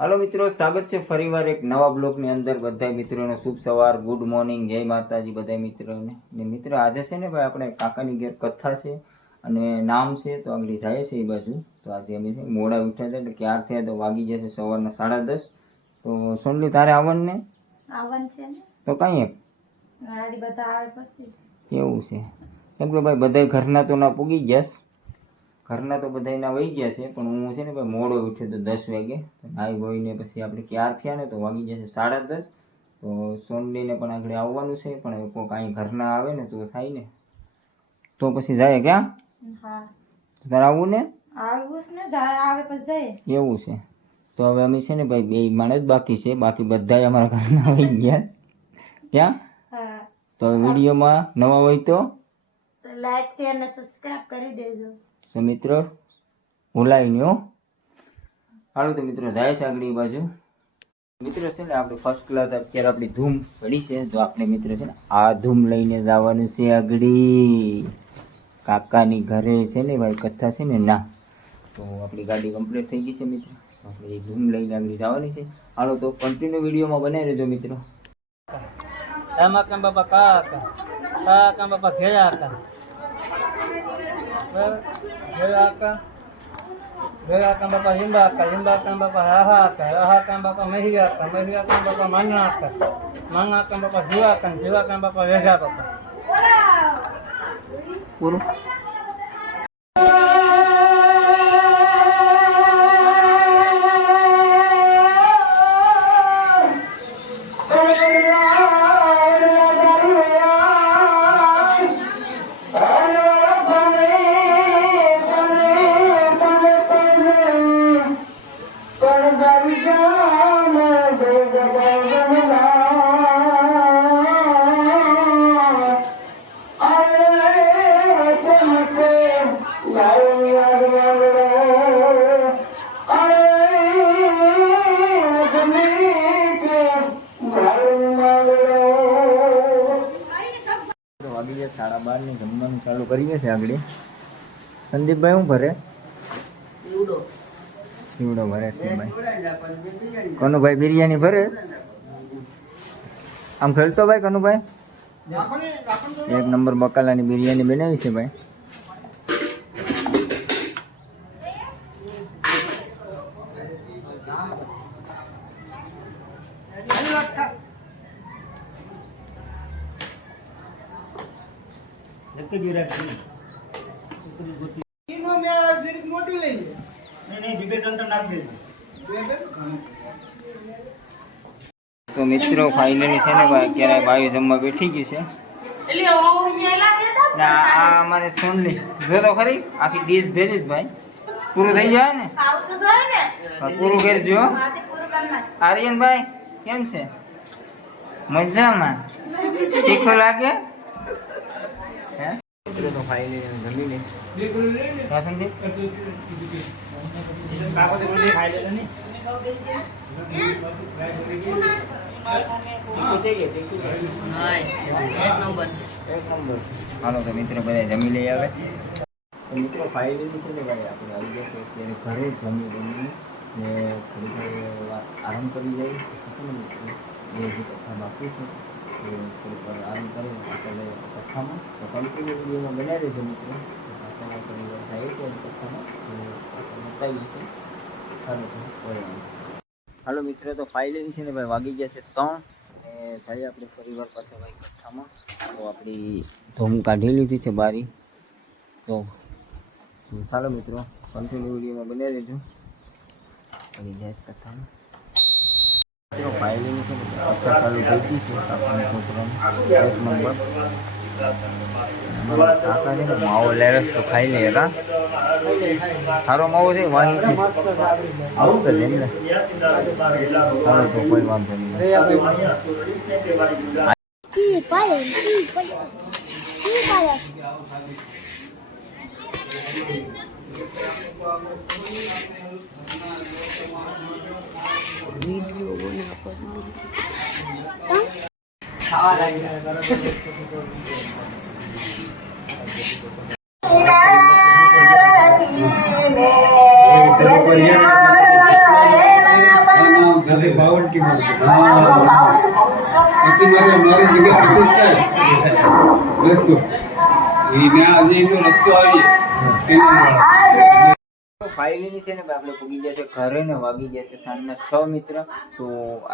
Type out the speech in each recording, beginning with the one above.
Hello मित्रों, स्वागत है फरीवार एक नवा ब्लॉग ની અંદર। બધા મિત્રોને શુભ સવાર, ગુડ મોર્નિંગ, જય માતાજી બધા મિત્રોને। ને મિત્રો આજે છે ને ભાઈ આપણે કાકાની ઘેર કથા છે અને નામ છે તો આગળ જાય છે એ બાજુ। તો આજે અમે છે મોડા ઉઠ્યા હતા એટલે ક્યાર થયા તો વાગી જશે સવારના 10:30। તો સોનલી તારે આવવાનું છે ને તો કઈ એક ગાડી બધા આવે પછી એવું છે કેમ કે ભાઈ બધા ઘરના તો ના પૂગી ગયા, ઘરના તો બધાના વહી ગયા છે પણ હું છે ને ભાઈ મોડો ઉઠ્યો તો 10 વાગે। નાઈ ધોઈને પછી આપણે ક્યાર થયા ને તો વાગી જશે 10:30। તો સોનલીને પણ આગળ આવવાનું છે પણ કોઈ કાંઈ ઘરના આવે ને તો થાય ને તો પછી જાય ક્યાં? હા તારે આવવું ને? આવવું છે ને આવે પછી જાય એવું છે। તો હવે અમે છે ને ભાઈ બે માણસ બાકી છે, બાકી બધા અમારા ઘરના વહી ગયા ક્યાં? હા તો વિડીયોમાં નવા હોય તો લાઈક શેર અને સબસ્ક્રાઇબ કરી દેજો। તો મિત્રો ભૂલાય નહીં હો। હાલો તો મિત્રો જાય છે આગળ બાજુ। મિત્રો છે ને આપણે ફર્સ્ટ ક્લાસ અત્યારે આપણી ધૂમ પડી છે તો આપણે મિત્રો છે ને આ ધૂમ લઈને જવાનું છે આગળ કાકાની ઘરે છે ને ભાઈ કથા છે ને ના। તો આપણી ગાડી કમ્પ્લીટ થઈ ગઈ છે મિત્રો, આપણે એ ધૂમ લઈને આગળ જવાની છે। હાલો તો કન્ટિન્યુ વિડીયોમાં બનાવી રહેજો મિત્રો। કાકા બાપા કાકા કાકા બાપા ઘેરા હતા Gerakan Bapak Himbakan Bapak Rahakan Bapak Mehiakan Bapak Mangakan Bapak Jiwakan Bapak Wega Bapak. Suruh. સાડા 12 ને જમવાનું ચાલુ કરીએ છીએ આગળ। સંદીપભાઈ શું ભરે? સીવડો ભરે છે ભાઈ। કનુભાઈ બિરયાની ભરે? આમ ખેલતો ભાઈ કનુભાઈ? એક નંબર બકાલાની બિરયાની બનાવી છે ભાઈ। તો મિત્રો ફાઇનલી છે ને ભાઈ અત્યારે ભાઈ જમવા બેઠી ગઈ છે। આ અમારે સોનલી જો તો ખરી આખી ડીશ ભેજી ભાઈ, પૂરું થઈ જાય ને પૂરું કરજો। આર્યનભાઈ કેમ છે? મજામાં? તીખું લાગે? હે તો ફાઇનલી જમી લે સંદીપ હાલો તો મિત્રો બધા જમી લઈ આવે। મિત્રો ફાઇનલી છે ને ભાઈ આપણે આવી જશે અત્યારે ઘરે જમી બની ને થોડી આરામ કરી જાય પછી છે ને મિત્રો એ જે કથા બાકી છે એ થોડીક વાર આરામ કરી પાછળ કથામાં તો કન્ટિન્યુ વિડીયોમાં બનાવી દેજો મિત્રો। પાછળ થોડી વાર થાય છે કથામાં બતાવી છે। હાલો મિત્રો તો ફાઇનલી છે ને ભાઈ વાગી ગયા છે 3 અને ભાઈ આપણે ફરીવાર પાછા ભાઈ કથામાં તો આપણી ધૂમ કાઢી લીધી છે બારી। તો ચાલો મિત્રો કન્ટિન્યુ વિડીયોમાં બનાવી દેજો અને ગેસ કથામાં મિત્રો ફાઇનલી છે ને કથા ચાલુ થઈ ગઈ છે। આપણને છોકરાનો 1 નંબર કાકા છે ને માવો લેરસ તો ખાઈ લે કા સારો માવો છે વાહી છે મસ્ત લે ને સારો તો કોઈ વાંધો નહીં। ખાવા લાગ્યા. ફાઇનલી છે ને ભાઈ આપણે પૂગી જશે ઘરે ને વાગી જશે સાંજના 6 મિત્ર. તો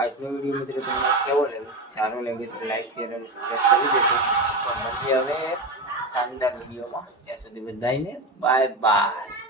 આજનો વિડીયો મિત્રો તમને કેવો લાગ્યો? સારો લાગે તો લાઈક શેર અને સબસ્ક્રાઈબ કરી દેજો. તો મળીએ હવે શાનદાર વિડીયોમાં. ત્યાં સુધી બધાને બાય બાય.